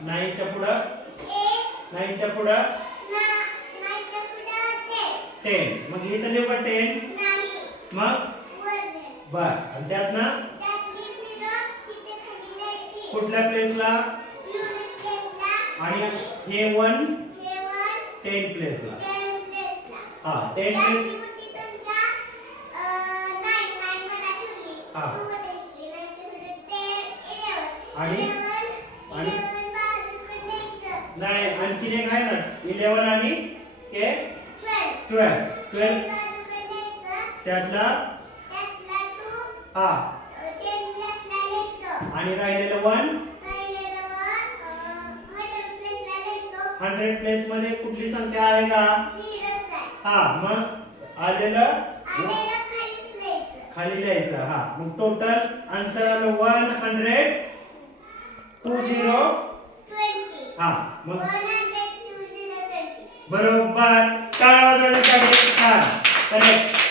नाईनच्या पुढं? नाईनच्या पुढं? टेन मग इथं लिहू का टेन मग? बर. आणि त्यातनं? कुठल्या प्लेसला आणि हे वन? टेन प्लेसला हा टेन प्लेस हा. आणि? आणि? नाही आणखी एक आहे ना इलेवन आणि के ट्वेल्व ट्वेल्व त्यातला हा. आणि राहिलेलं वन हंड्रेड प्लेस मध्ये कुठली संख्या आहे का? हा मग आलेलं खाली लिहायचं हा. मग टोटल आन्सर आलं वन हंड्रेड टू झिरो हा मग? बरोबर. काय वाजवण्यासाठी छान. करेक्ट